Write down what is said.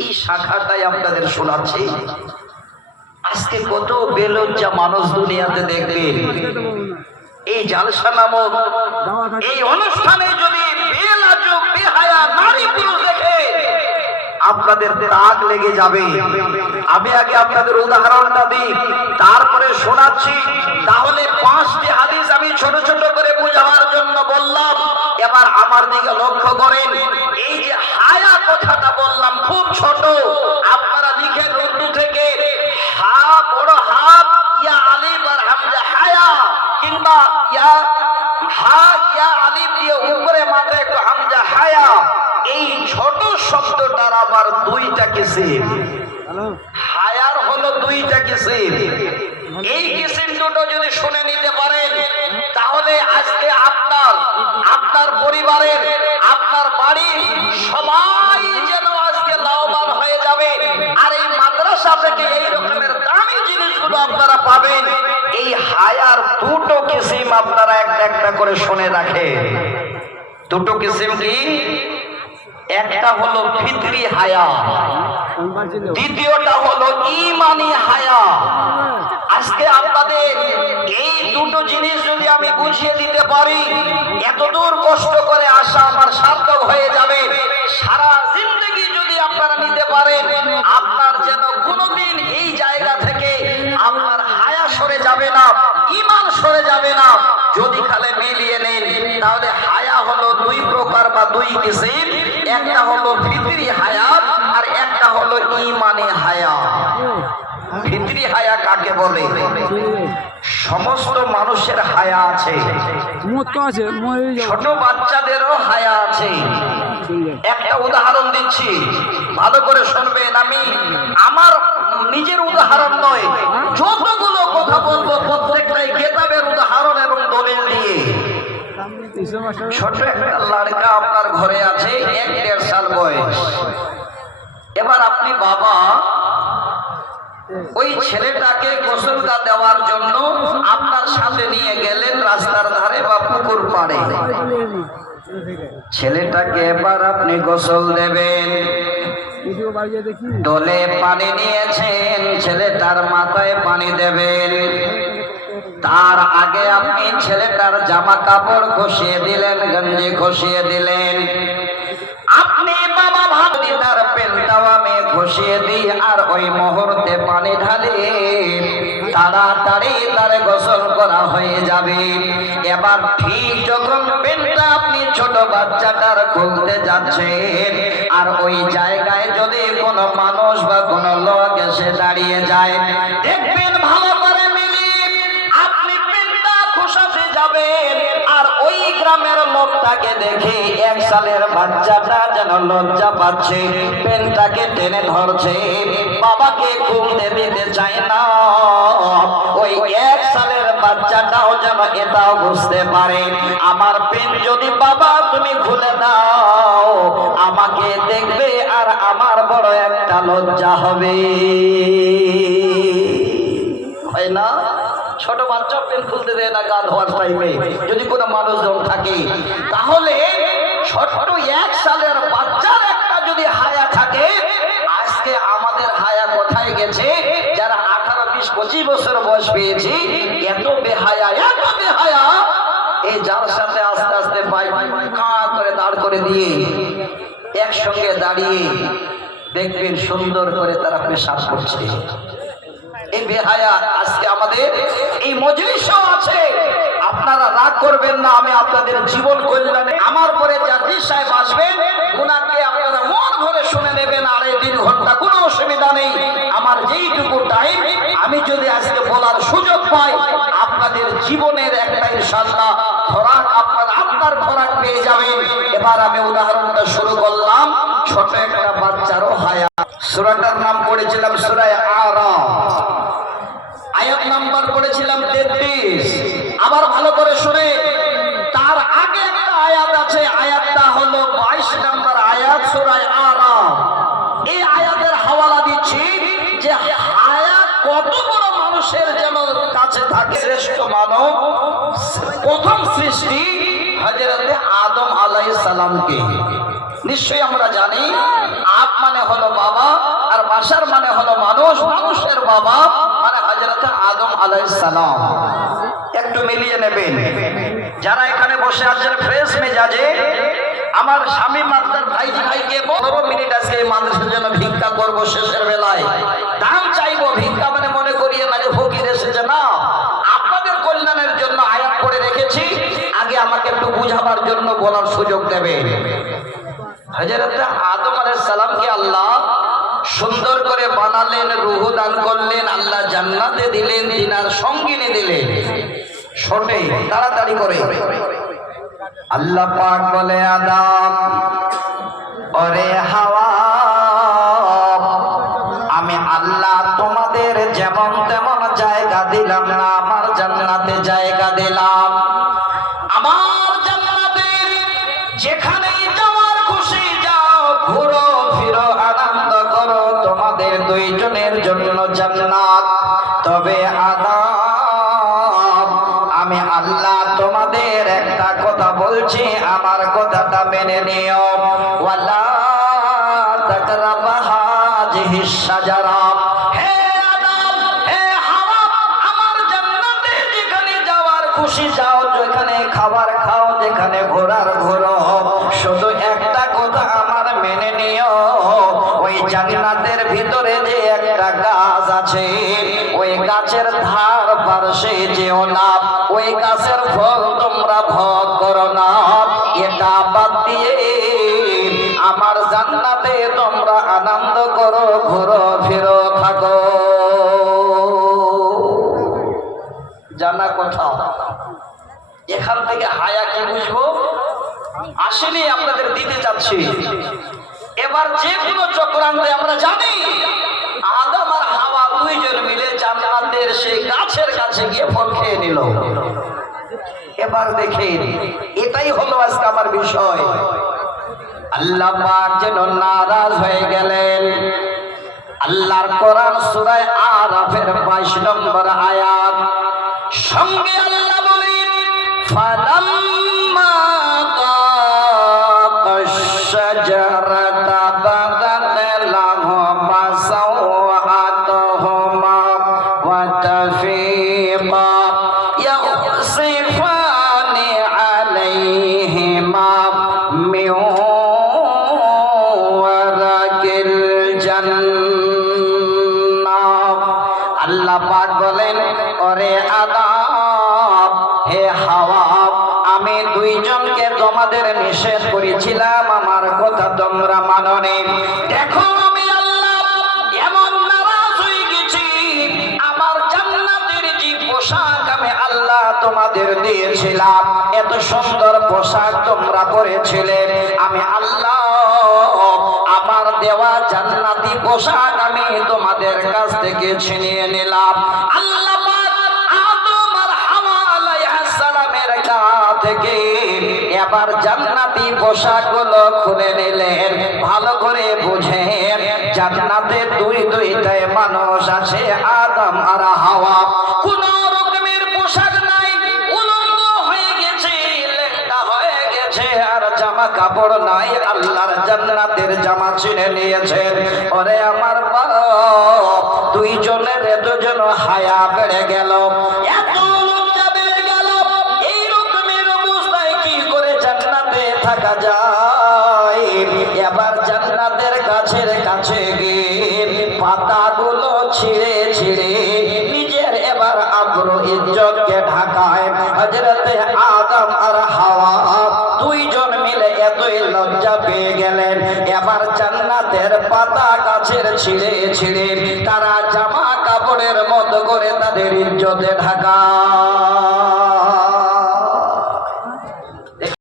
এই শাখাটাই আপনাদের শোনাচ্ছি। আজকে কত বেলজ্জা মানুষ দুনিয়াতে দেখবেন। এই জালসা নামক এই অনুষ্ঠানে যদি বেলাজুক বেহায়া নারী পুরুষ দেখে আপনাদের রাগ লেগে যাবে। আমি আগে আপনাদের উদাহরণটা দিই, তারপরে শোনাচ্ছি। তাহলে 5টি হাদিস আমি ছোট ছোট করে বোঝাবার জন্য বললাম। এবার আমার দিকে লক্ষ্য করেন। এই যে হায়া কথাটা বললাম খুব ছোট, আপনারা লিখেন উর্দু থেকে হা বড় হাত ইয়া আলিফ আর হামজা হায়া, কিংবা ইয়া হা ইয়া আলিফ দিয়ে উপরে মাথায় একটু হামজা হায়া। এই ছোট শব্দটার আবার 2টা কিসিম। হায়ার হলো 2টা কিসিম। এই কিসিম দুটো যদি শুনে নিতে পারেন, তাহলে আজকে আপনার পরিবারের, আপনার বাড়ির সবাই যেন আজকে লাভবান হয়ে যাবে। আর এই মাদ্রাসা থেকে এই রকমের দামি জিনিসগুলো আপনারা পাবেন। এই হায়ার 2টো কিসিম আপনারা একটা একটা করে শুনে রাখেন। 2টো কিসিম কি? একটা হলো ফিতরি হায়া, দ্বিতীয়টা হলো ঈমানি হায়া। আজকে আপনাদের এই 2টো জিনিস যদি আমি বুঝিয়ে দিতে পারি, এতদূর কষ্ট করে আসা আমার সার্থক হয়ে যাবে। সারা জিন্দেগি যদি আপনারা নিতে পারেন, আপনার যেন কোনোদিন এই জায়গা থেকে আপনার হায়া সরে যাবে না, ঈমান সরে যাবে না। যদি খালে মিলিয়ে নেন, তাহলে হায়া হলো 2 প্রকার বা 2 কিসিম। একটা হলো ফিতরি হায়া আর একটা হলো ঈমানি হায়া। ফিতরি হায়া কাকে বলে? সমস্ত মানুষের হায়া আছে, ছোট বাচ্চাদেরও হায়া আছে। একটা উদাহরণ দিচ্ছি, ভালো করে শুনবেন। আমি আমার নিজের উদাহরণ নয়, যতগুলো কথা বলবো প্রত্যেকটাই কিতাবের উদাহরণ এবং দলিল দিয়ে। ছোট একটা লড়কা আপনার ঘরে আছে, 1-1.5 সাল বয়স। এবার আপনি বাবা ওই ছেলেটাকে গোসলটা দেওয়ার জন্য আপনার সাথে নিয়ে গেলেন রাস্তার ধারে বা পুকুর পাড়ে। ছেলেটাকে এবার আপনি গোসল দেবেন। ডলে পানি নিয়েছেন, ছেলেটার মাথায় পানি দেবেন। তার আগে আপনি ছেলেটার জামা কাপড় খসিয়ে দিলেন, গঞ্জি খসিয়ে দিলেন। আপনি বাবা ভাবি তার পেনটাও আমি খসিয়ে দিই, আর ওই মুহূর্তে পানি ঢালি, তাড়াতাড়ি তার গোসল করা হয়ে যাবে। এবার ঠিক যখন পেনটা আপনি ছোট বাচ্চাটার খুলতে যাচ্ছেন, আর ওই জায়গায় যদি কোনো মানুষ বা কোনো লোক এসে দাঁড়িয়ে যায়, দেখবেন ভালো করে মিলি আপনি পেনটা খসাতে যাবেন, আর ওই গ্রামের লোকটাকে দেখে 1 সালের বাচ্চাটা যেন লজ্জা পাচ্ছে, পেনটাকে টেনে ধরছে, বাবাকে খুলতে দিতে চায় না। ওই 1 সালের বাচ্চাটাও যেন এটাও বুঝতে পারে, আমার পেন যদি বাবা তুমি খুলে দাও, আমাকে দেখবে আর আমার বড় একটা লজ্জা হবে। হয় না? ছোট বাচ্চা পেন খুলতে দেয় না গা ধোয়ার টাইমে, যদি কোনো মানুষজন থাকে। তাহলে ছোট 1 সালের বাচ্চার একটা যদি হায়া থাকে, আজকে আমাদের হায়া কোথায় গেছে? যারা 18, 20, 25 বছর বয়স পেয়েছি, এত বেহায়া, এত বেহায়া। এই যার সাথে আস্তে আস্তে বাইক কাঁ করে দাঁড় করে দিয়ে একসঙ্গে দাঁড়িয়ে দেখবেন সুন্দর করে তারা পেশাব করছে। এই বেহায়া আজকে আমাদের এই মজলিসেও আছে। আপনারা রাগ করবেন না, আমি আপনাদের জীবন কল্যাণে আমার পরে জাতি সাহেব আসবেন, ওনাকে আপনারা মন ভরে শুনে নেবেন। 2.5-3 ঘন্টা কোনো অসুবিধা নেই। আমার যেইটুকু টাইম আমি যদি আজকে বলার সুযোগ পাই, আপনাদের জীবনের একটা ইনশাআল্লাহ খোরাক আপনার খোরাক পেয়ে যাবেন। এবার আমি উদাহরণটা শুরু করলাম। ছোট একটা বাচ্চারও হায়া। সূরাটার নাম পড়েছিলাম সূরা আরাফ, আয়াত নাম্বার পড়েছিলাম 33। আবার ভালো করে শুনে, তার আগে একটা আয়াত আছে, আয়াতটা হলো 22 নম্বর আয়াত সূরা আরাফ। এই আয়াতের হাওয়ালা দিচ্ছি যে হায়া কত বড় মানুষের যেন কাছে থাকে। শ্রেষ্ঠ মানব, প্রথম সৃষ্টি হযরতে আদম আলাইহিস সালামকে। নিশ্চয়ই আমরা জানি আপ মানে হলো বাবা আর বাশার মানে হলো মানুষ, মানুষের বাবা মানে হযরতে আদম আলাইহিস সালাম। একটু মিলিয়ে নেবেন। যারা এখানে বসে আছেন ফ্রেশ মেজাজে, আমার স্বামী মাস্টার ভাইকে 15 মিনিট আজকে এই মাদ্রাসার জন্য ভিক্ষা করব, শেষের বেলায় দান চাইবো। ভিক্ষা মানে মনে করিয়ে না যে ফকির এসেছে, না, আপনাদের কল্যাণের জন্য আয়াত করে রেখেছি। আগে আমাকে একটু বুঝাবার জন্য বলার সুযোগ দেবেন। হযরত আদম আলাইহিস সালামকে আল্লাহ সুন্দর করে বানালেন, রূহ দান করলেন, আল্লাহ জান্নাতে দিলেন, তিনার সঙ্গিনী দিলেন। শোনে তাড়াতাড়ি করে আল্লাহ পাক বলে, আদম ওরে হাওয়া, আমি আল্লাহ তোমাদের যেমন তেমন জায়গা দিলাম না, আমার জান্নাতে জায়গা দিলাম। আমার জান্নাতে যেখানেই যাওয়ার খুশি যাও, ঘুরো ফিরো আনন্দ করো, তোমাদের দুইজনের জন্য জান্নাত। তবে আদম, আমি আল্লাহ তোমাদের একটা কথা বলছি, আমার কথাটা মেনে নিও। ওয়ালা তাকরাবা হাযিহিস শাজারা, হে আদম, হে হাওয়া, আমার জান্নাতে যেখানে যাওয়ার খুশি যাও, যেখানে খাবার খাও, যেখানে ঘোরার ঘোরো, শুধু একটা কথা আমার মেনে নিও। ওই জান্নাতের ভিতরে যে একটা গাছ আছে, ওই গাছের ধার পাশে যেও না, ওই গাছের ফল তোমরা ভোগ করো না। এটা বাদ দিয়ে আমার জান্নাতে তোমরা আনন্দ করো, ঘুরো ফিরো থাকো। জানা কথা। এখান থেকে হায়া কি বুঝবো আসেনি, আপনাদের দিতে চাচ্ছি। এবার যে কোনো চক্রান্তে আমরা জানি আদম আর হাওয়া দুইজন মিলে জান্নাতের সেই গাছের কাছে গিয়ে ফল খেয়ে নিল। এবার দেখেন, এটাই হলো আজকে আমার বিষয়। আল্লাহ পাক যেন নারাজ হয়ে গেলেন। আল্লাহর কোরআন সূরা আরাফের 22 নম্বর আয়াত, সঙ্গে আল্লাহ বলেন, ফালাম্মা তাকাশ শাজারাতা বাদাত লাহুমা সাওআতুহুমা ওয়া তাফিকা ইয়াখসিফানি আলাইহিমা মিন ওয়ারাকিল জান্নাহ। আল্লাহ পাক বলেন, ওরে আদম, হে হাওয়া, আমি দুইজনকে তোমাদের নিষেধ করেছিলাম, আমার কথা তোমরা মানোনি। দেখো আমি আল্লাহ এমন নারাজ হয়ে গেছি, আমার জান্নাতের যে পোশাক আমি আল্লাহ তোমাদের দিয়েছিলাম, এত সুন্দর পোশাক তোমরা পরেছিলে, আমি আল্লাহ আমার দেওয়া জান্নাতি পোশাক আমি তোমাদের কাছ থেকে ছিনিয়ে নিলাম। আল্লাহ পাক আদম আর হাওয়া আলাইহিস সালামের গা থেকে এবার জান্নাতি পোশাকগুলো খুলে নিলেন। ভালো করে বুঝেন, জান্নাতে দুইটাই মানুষ আছে, আদম আর হাওয়া। কোন রকমের পোশাক নাই, উলঙ্গ হয়ে গেছে, লেঙ্গা হয়ে গেছে, আর জামা কাপড় নাই। আল্লাহর জান্নাতের জামা ছিনে নিয়েছেন। ওরে আমার বাপ, দুইজনের দুজন হায়া বেড়ে গেল, এত লজ্জা বেড়ে গেল। এই রকমের অবস্থায় কি করে জান্নাতে থাকা যায়? এবার জান্নাতের গাছের কাছে গিয়ে পাতাগুলো ছিঁড়ে ছিঁড়ে নিজের এবার আব্রু ইজ্জতকে ঢাকায় হযরতে আদম আর হাওয়া দুইজন মিলে এতই লজ্জা পেয়ে গেলেন। এবার জান্নাতের পাতা গাছের ছিঁড়ে ছিঁড়ে তারা জামা কাপড়ের মতো করে তাদের ইজ্জতে ঢাকা।